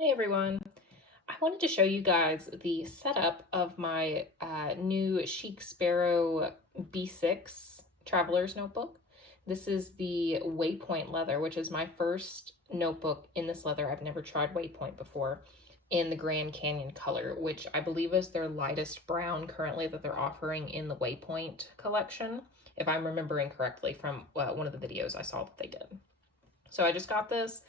Hey everyone, I wanted to show you guys the setup of my new Chic Sparrow B6 Traveler's Notebook. This is the Waypoint leather, which is my first notebook in this leather. I've never tried Waypoint before in the Grand Canyon color, which I believe is their lightest brown currently that they're offering in the Waypoint collection, if I'm remembering correctly from one of the videos I saw that they did. So I just got this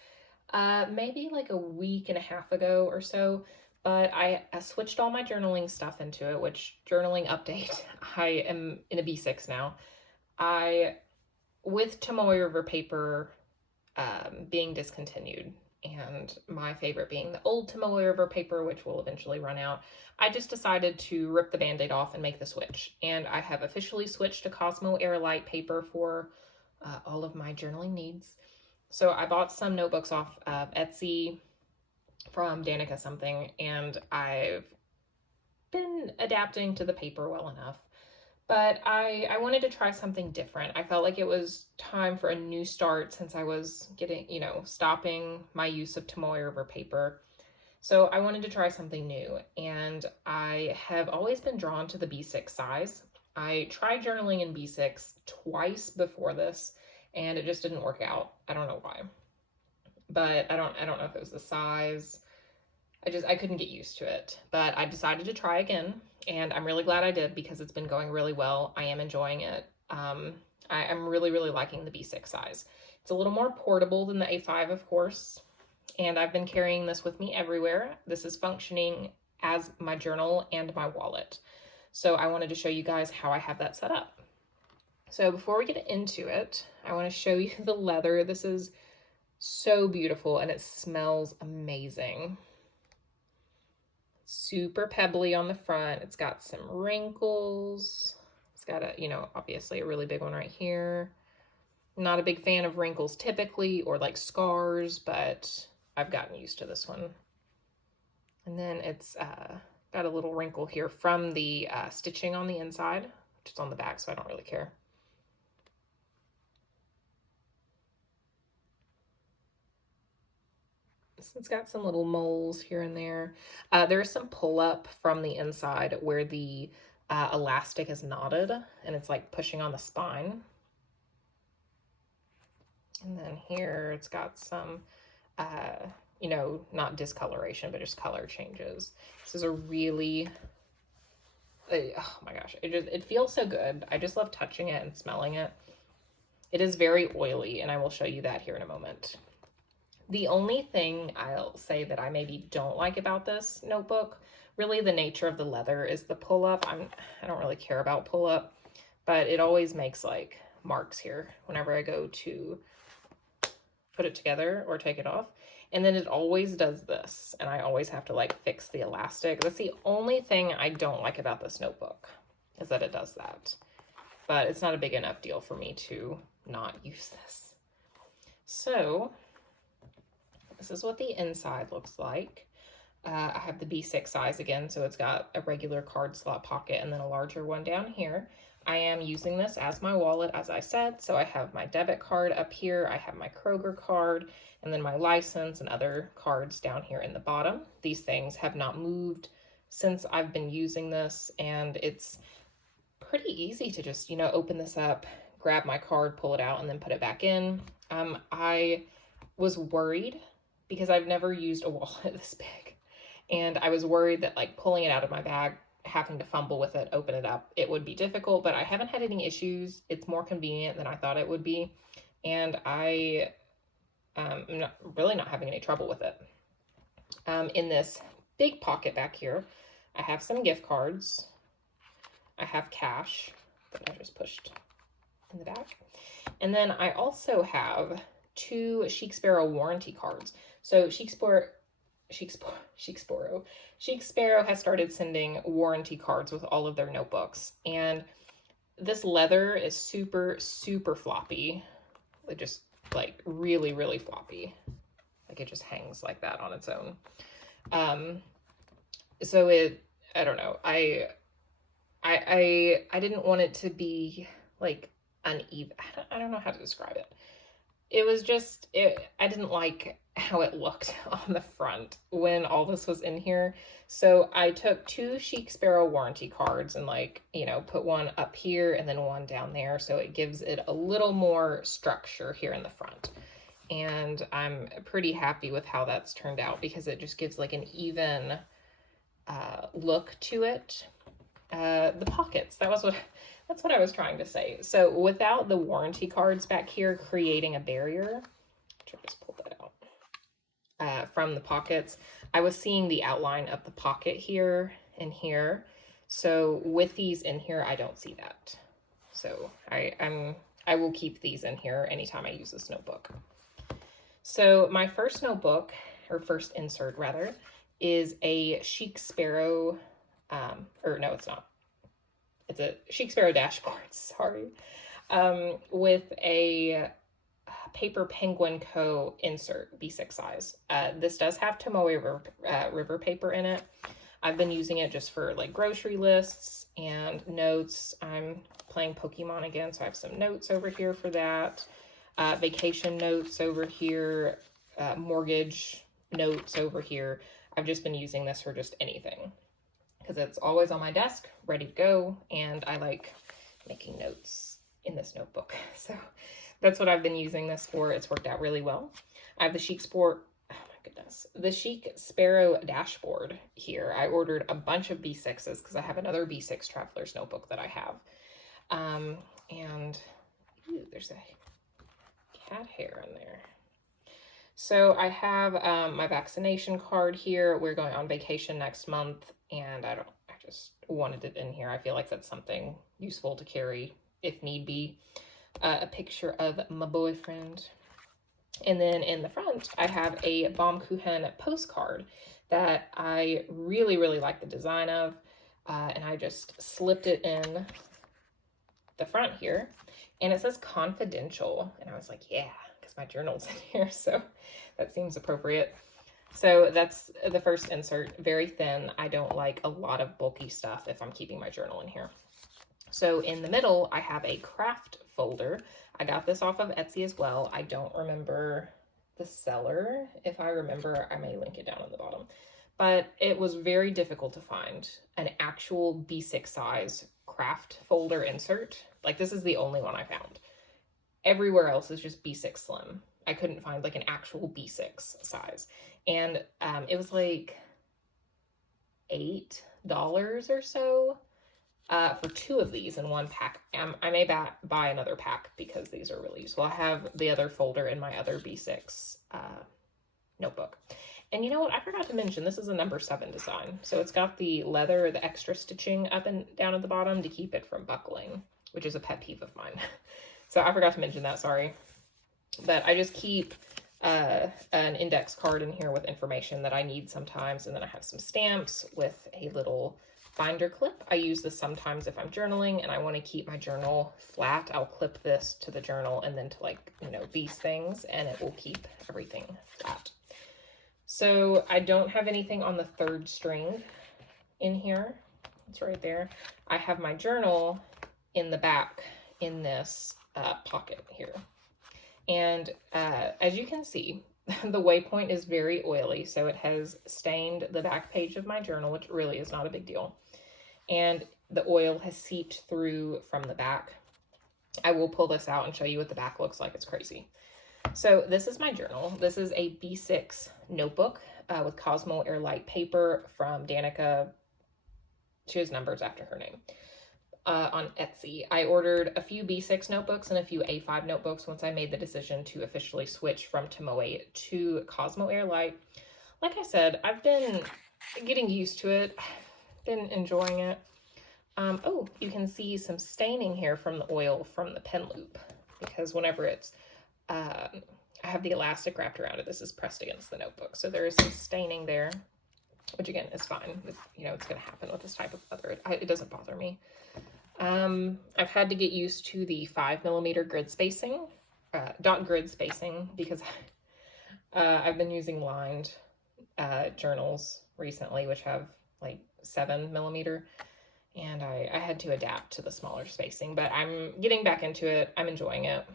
maybe like a week and a half ago or so, but I switched all my journaling stuff into it, which journaling update, I am in a B6 now. With Tomoe River paper being discontinued, and my favorite being the old Tomoe River paper, which will eventually run out, I just decided to rip the band-aid off and make the switch. And I have officially switched to Cosmo Airlight paper for all of my journaling needs. So I bought some notebooks off of Etsy from Danica something, and I've been adapting to the paper well enough. But I wanted to try something different. I felt like it was time for a new start since I was getting, stopping my use of Tomoe River paper. So I wanted to try something new, and I have always been drawn to the B6 size. I tried journaling in B6 twice before this, and it just didn't work out. I don't know why, but I don't know if it was the size. I couldn't get used to it, but I decided to try again, and I'm really glad I did because it's been going really well. I am enjoying it. I'm really liking the B6 size. It's a little more portable than the A5, of course, and I've been carrying this with me everywhere. This is functioning as my journal and my wallet. So I wanted to show you guys how I have that set up. So before we get into it, I want to show you the leather. This is so beautiful and it smells amazing. Super pebbly on the front. It's got some wrinkles. It's got obviously a really big one right here. I'm not a big fan of wrinkles typically, or like scars, but I've gotten used to this one. And then it's got a little wrinkle here from the stitching on the inside, which is on the back, so I don't really care. It's got some little moles here and there. There's some pull-up from the inside where the elastic is knotted, and it's like pushing on the spine. And then here it's got some, not discoloration, but just color changes. This is a really, oh my gosh, it feels so good. I just love touching it and smelling it. It is very oily, and I will show you that here in a moment. The only thing I'll say that I maybe don't like about this notebook, really the nature of the leather, is the pull-up. I don't really care about pull-up, but it always makes like marks here whenever I go to put it together or take it off. And then it always does this, and I always have to like fix the elastic. That's the only thing I don't like about this notebook, is that it does that. But it's not a big enough deal for me to not use this. So this is what the inside looks like. I have the B6 size again, so it's got a regular card slot pocket and then a larger one down here. I am using this as my wallet, as I said, so I have my debit card up here, I have my Kroger card, and then my license and other cards down here in the bottom. These things have not moved since I've been using this, and it's pretty easy to just, open this up, grab my card, pull it out, and then put it back in. I was worried because I've never used a wallet this big. And I was worried that like pulling it out of my bag, having to fumble with it, open it up, it would be difficult, but I haven't had any issues. It's more convenient than I thought it would be. And I am really not having any trouble with it. In this big pocket back here, I have some gift cards. I have cash that I just pushed in the back. And then I also have 2 Chic Sparrow warranty cards. So Chic Sparrow has started sending warranty cards with all of their notebooks. And this leather is super super floppy. Just like really floppy. Like it just hangs like that on its own. So I don't know. I didn't want it to be like uneven. I don't know how to describe it. it was just, I didn't like how it looked on the front when all this was in here. So I took 2 Chic Sparrow warranty cards and, like, you know, put one up here and then one down there. So it gives it a little more structure here in the front. And I'm pretty happy with how that's turned out because it just gives like an even look to it. The pockets, that's what I was trying to say. So without the warranty cards back here creating a barrier, which I just pulled that out from the pockets, I was seeing the outline of the pocket here and here. So with these in here, I don't see that. So I will keep these in here anytime I use this notebook. So my first notebook, or first insert rather, is a Chic Sparrow, or no, it's not. It's a Chic Sparrow dashboard, sorry, with a Paper Penguin Co. insert, B6 size. This does have Tomoe River paper in it. I've been using it just for like grocery lists and notes. I'm playing Pokemon again, so I have some notes over here for that. Vacation notes over here, mortgage notes over here. I've just been using this for just anything because it's always on my desk, ready to go, and I like making notes in this notebook. So that's what I've been using this for. It's worked out really well. I have the Chic Sparrow dashboard here. I ordered a bunch of B6s because I have another B6 Traveler's notebook that I have. And ooh, there's a cat hair in there. So I have my vaccination card here. We're going on vacation next month, and I just wanted it in here. I feel like that's something useful to carry if need be. A picture of my boyfriend. And then in the front, I have a Baumkuchen postcard that I really, really like the design of. And I just slipped it in the front here. And it says confidential. And I was like, yeah, because my journal's in here. So that seems appropriate. So that's the first insert. Very thin. I don't like a lot of bulky stuff if I'm keeping my journal in here. So in the middle, I have a craft folder. I got this off of Etsy as well. I don't remember the seller. If I remember, I may link it down on the bottom. But it was very difficult to find an actual B6 size craft folder insert. Like, this is the only one I found. Everywhere else is just B6 slim. I couldn't find like an actual B6 size. And it was like $8 or so. For 2 of these in one pack. I may buy another pack because these are really useful. I have the other folder in my other B6 notebook. And you know what? I forgot to mention, this is a number 7 design. So it's got the leather, the extra stitching up and down at the bottom to keep it from buckling, which is a pet peeve of mine. So I forgot to mention that, sorry. But I just keep an index card in here with information that I need sometimes. And then I have some stamps with a little binder clip. I use this sometimes if I'm journaling and I want to keep my journal flat. I'll clip this to the journal and then to, like, you know, these things, and it will keep everything flat. So I don't have anything on the 3rd string in here. It's right there. I have my journal in the back in this pocket here. And as you can see, the Waypoint is very oily, so it has stained the back page of my journal, which really is not a big deal. And the oil has seeped through from the back. I will pull this out and show you what the back looks like. It's crazy. So this is my journal. This is a B6 notebook with Cosmo Airlight paper from Danica. She has numbers after her name. On Etsy. I ordered a few B6 notebooks and a few A5 notebooks once I made the decision to officially switch from Tomoe to Cosmo Airlight. Like I said, I've been getting used to it, been enjoying it. Oh, you can see some staining here from the oil from the pen loop, because whenever it's, I have the elastic wrapped around it, this is pressed against the notebook. So there is some staining there, which again is fine. You know, it's going to happen with this type of leather. It doesn't bother me. I've had to get used to the 5mm grid spacing, dot grid spacing, because I've been using lined journals recently, which have like 7mm, and I had to adapt to the smaller spacing, but I'm getting back into it. I'm enjoying it.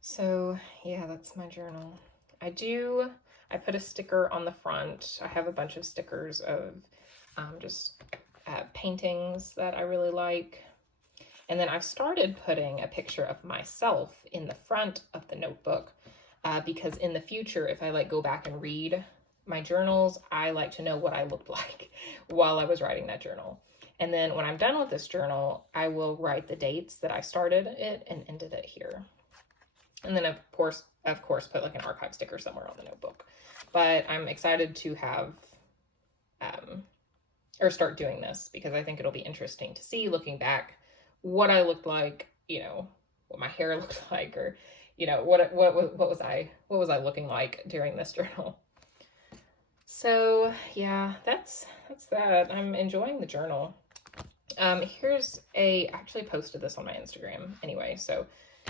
So yeah, that's my journal. I put a sticker on the front. I have a bunch of stickers of just paintings that I really like. And then I've started putting a picture of myself in the front of the notebook because in the future, if I like go back and read my journals, I like to know what I looked like while I was writing that journal. And then when I'm done with this journal, I will write the dates that I started it and ended it here. And then of course, put like an archive sticker somewhere on the notebook. But I'm excited to have, or start doing this because I think it'll be interesting to see looking back what I looked like, you know, what my hair looked like, or, you know, what was I looking like during this journal. So yeah, that's that. I'm enjoying the journal. I actually posted this on my Instagram anyway, so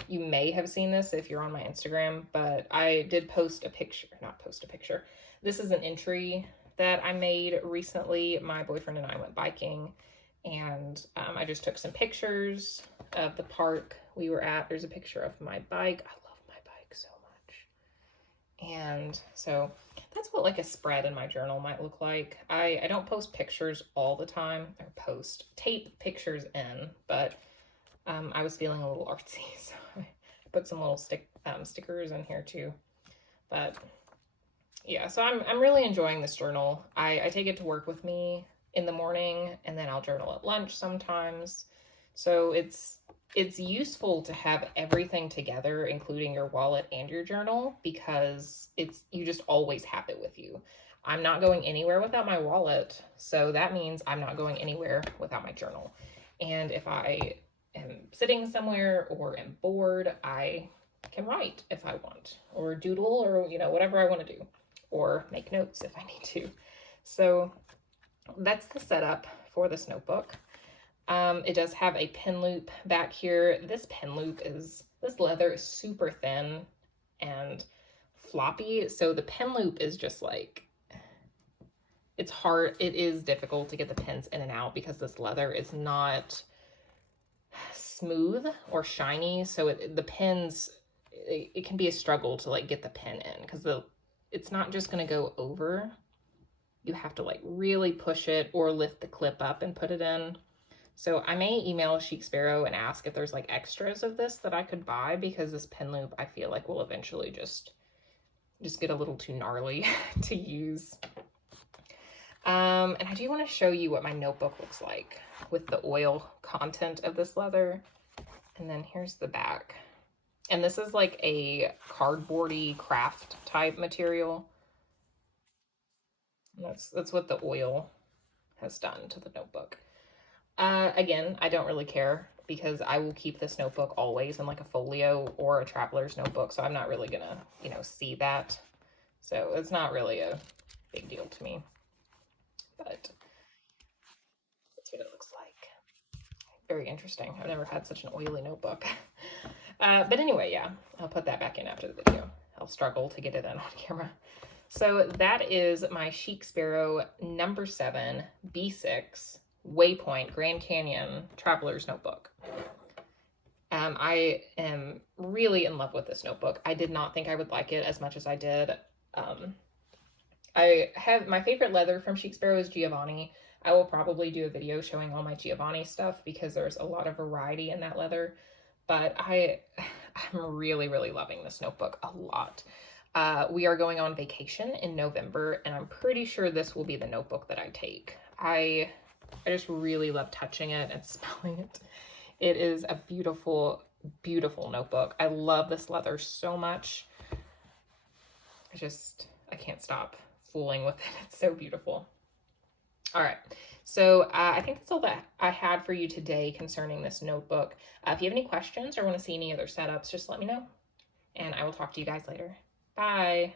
you may have seen this if you're on my Instagram, but I did post a picture, not post a picture. This is an entry that I made recently. My boyfriend and I went biking, and I just took some pictures of the park we were at. There's a picture of my bike. I love my bike so much. And so that's what like a spread in my journal might look like. I don't post pictures all the time, or tape pictures in, but I was feeling a little artsy, so I put some little stickers in here too. But yeah, so I'm really enjoying this journal. I take it to work with me in the morning, and then I'll journal at lunch sometimes. So it's useful to have everything together, including your wallet and your journal, because you just always have it with you. I'm not going anywhere without my wallet, so that means I'm not going anywhere without my journal. And if I am sitting somewhere or am bored, I can write if I want, or doodle, or, you know, whatever I want to do, or make notes if I need to. So that's the setup for this notebook. It does have a pen loop back here. This leather is super thin and floppy, so the pen loop is just like, it's hard. It is difficult to get the pens in and out because this leather is not smooth or shiny, so the pens, it can be a struggle to like get the pen in, because it's not just going to go over. You have to like really push it or lift the clip up and put it in. So I may email Chic Sparrow and ask if there's like extras of this that I could buy, because this pen loop I feel like will eventually just get a little too gnarly to use. And I do want to show you what my notebook looks like with the oil content of this leather. And then here's the back. And this is like a cardboardy craft type material. And that's what the oil has done to the notebook. Again, I don't really care, because I will keep this notebook always in like a folio or a traveler's notebook, so I'm not really gonna, you know, see that. So it's not really a big deal to me. But that's what it looks like. Very interesting. I've never had such an oily notebook. But anyway, yeah, I'll put that back in after the video. I'll struggle to get it in on camera. So that is my Chic Sparrow number 7 B6 Waypoint Grand Canyon Traveler's Notebook. I am really in love with this notebook. I did not think I would like it as much as I did. I have my favorite leather from Chic Sparrow is Giovanni. I will probably do a video showing all my Giovanni stuff because there's a lot of variety in that leather. But I'm really, really loving this notebook a lot. We are going on vacation in November, and I'm pretty sure this will be the notebook that I take. I just really love touching it and smelling it. It is a beautiful, beautiful notebook. I love this leather so much. I can't stop fooling with it. It's so beautiful. All right, so I think that's all that I had for you today concerning this notebook. If you have any questions or want to see any other setups, just let me know, and I will talk to you guys later. Bye.